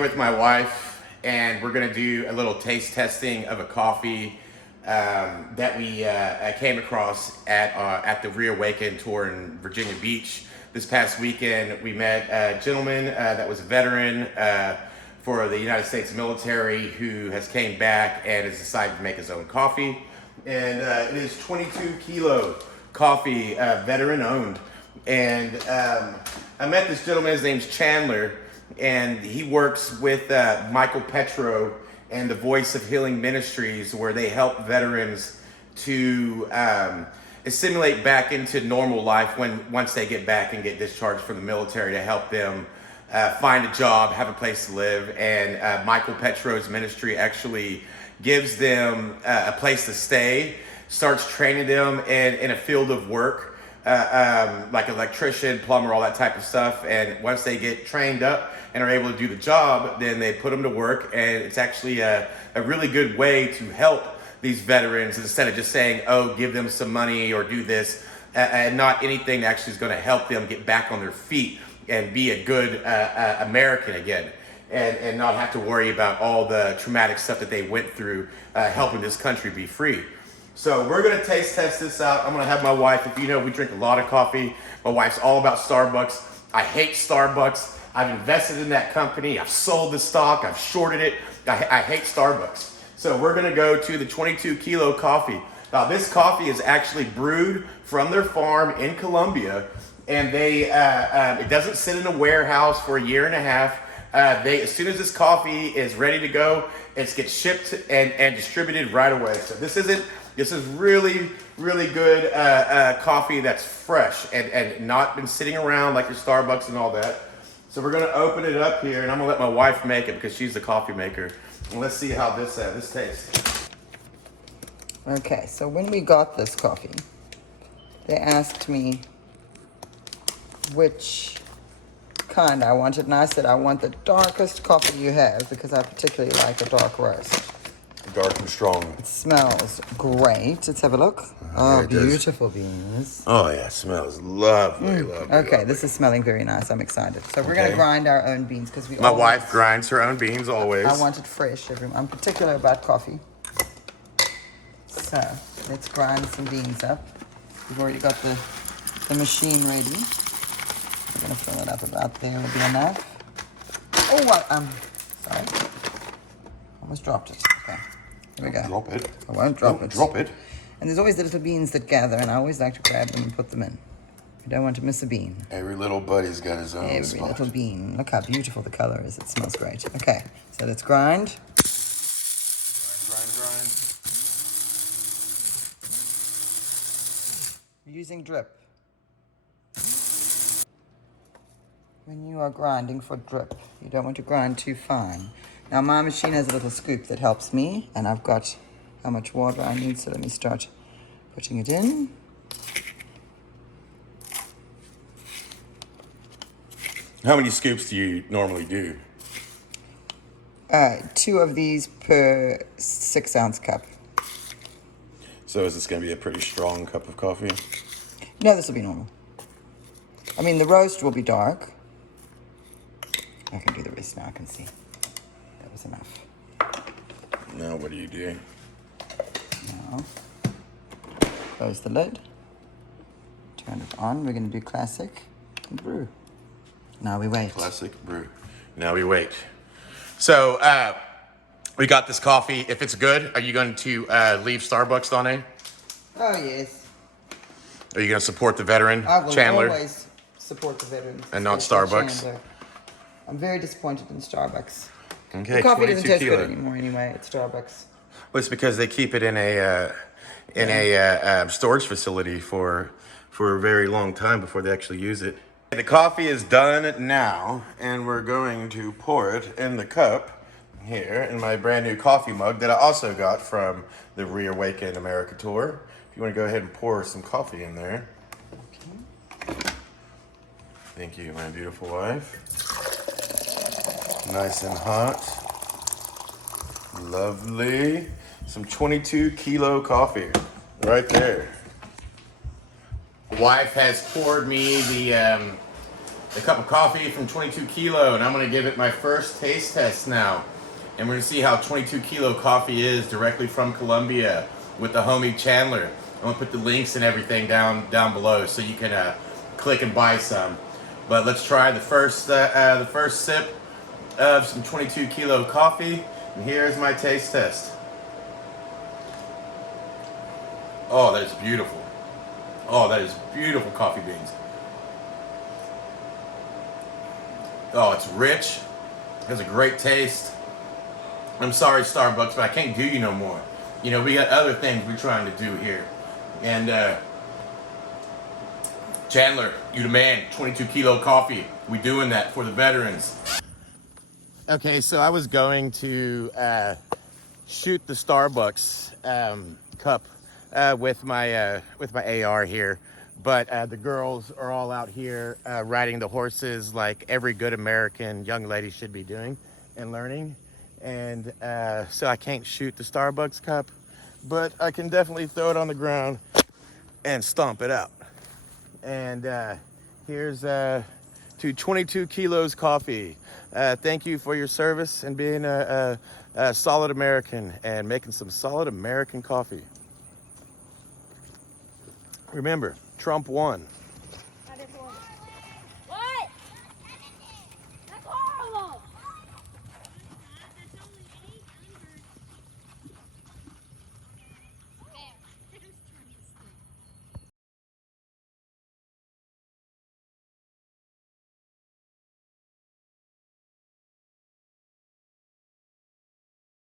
With my wife, and we're gonna do a little taste testing of a coffee that we came across at the Reawaken tour in Virginia Beach this past weekend. We met a gentleman that was a veteran for the United States military who has came back and has decided to make his own coffee, and it is 22 Kilo Coffee, veteran owned. And I met this gentleman. His name's Chandler. And he works with Michael Petro and the Voice of Healing Ministries, where they help veterans to assimilate back into normal life once they get back and get discharged from the military, to help them find a job, have a place to live. And Michael Petro's ministry actually gives them a place to stay, starts training them in a field of work, like electrician, plumber, all that type of stuff. And once they get trained up and are able to do the job, then they put them to work. And it's actually a really good way to help these veterans, instead of just saying, oh, give them some money or do this, and not anything that actually is going to help them get back on their feet and be a good American again, and not have to worry about all the traumatic stuff that they went through helping this country be free. So we're gonna taste test this out. I'm gonna have my wife. If you know, we drink a lot of coffee. My wife's all about Starbucks. I hate Starbucks. I've invested in that company. I've sold the stock. I've shorted it. I hate Starbucks. So we're gonna go to the 22 Kilo Coffee. Now this coffee is actually brewed from their farm in Colombia, and it doesn't sit in a warehouse for a year and a half. As soon as this coffee is ready to go, it gets shipped and distributed right away. So this is really, really good coffee that's fresh and not been sitting around like your Starbucks and all that. So we're gonna open it up here, and I'm gonna let my wife make it because she's the coffee maker. And let's see how this tastes. Okay, so when we got this coffee, they asked me which kind I wanted, and I said I want the darkest coffee you have because I particularly like a dark roast. Dark and strong. It smells great. Let's have a look. Oh, beautiful beans. Oh yeah, it smells lovely, lovely. Okay, lovely. this is smelling very nice. I'm excited. So we're going to grind our own beans because My wife grinds her own beans always. I want it fresh. I'm particular about coffee. So let's grind some beans up. We've already got the machine ready. We're going to fill it up about there. Will be enough. Oh, sorry. Almost dropped it. Okay. Here we go. Drop it. I won't drop it. Drop it. And there's always the little beans that gather, and I always like to grab them and put them in. You don't want to miss a bean. Every little buddy's got his own Every spot. little bean. Look how beautiful the color is. It smells great. Okay, so let's grind. Grind. We're using drip. When you are grinding for drip, you don't want to grind too fine. Now my machine has a little scoop that helps me, and I've got how much water I need, so let me start putting it in. How many scoops do you normally do? 2 of these per 6-ounce cup. So is this going to be a pretty strong cup of coffee? No, this will be normal. I mean, the roast will be dark. I can do the rest now, I can see. That was enough. Now what do you do? Now, close the lid. Turn it on. We're going to do classic and brew. Now we wait. Classic brew. Now we wait. So we got this coffee. If it's good, are you going to leave Starbucks, Donnie? Oh, yes. Are you going to support the veteran, I will Chandler? always support the veterans. And not especially Starbucks? Chandler. I'm very disappointed in Starbucks. Okay, The coffee doesn't 22 taste Kilo. good anymore anyway at Starbucks. Well, it's because they keep it in a storage facility for a very long time before they actually use it. The coffee is done now, and we're going to pour it in the cup here in my brand new coffee mug that I also got from the Reawaken America tour. If you want to go ahead and pour some coffee in there. Okay. Thank you, my beautiful wife. Nice and hot. Lovely. Some 22 Kilo coffee right there. Wife has poured me a cup of coffee from 22 Kilo, and I'm gonna give it my first taste test now. And we're gonna see how 22 Kilo Coffee is directly from Colombia with the homie Chandler. I'm gonna put the links and everything down below so you can click and buy some. But let's try the first sip of some 22 Kilo Coffee. And here's my taste test. Oh, that is beautiful. Oh, that is beautiful coffee beans. Oh, it's rich. It has a great taste. I'm sorry, Starbucks, but I can't do you no more. You know, we got other things we're trying to do here. And Chandler, you the man. 22 Kilo Coffee. We doing that for the veterans. Okay, so I was going to shoot the Starbucks cup with my AR here, but the girls are all out here riding the horses like every good American young lady should be doing and learning. And so I can't shoot the Starbucks cup, but I can definitely throw it on the ground and stomp it out. And here's to 22 Kilos Coffee. Thank you for your service and being a solid American and making some solid American coffee. Remember, Trump won.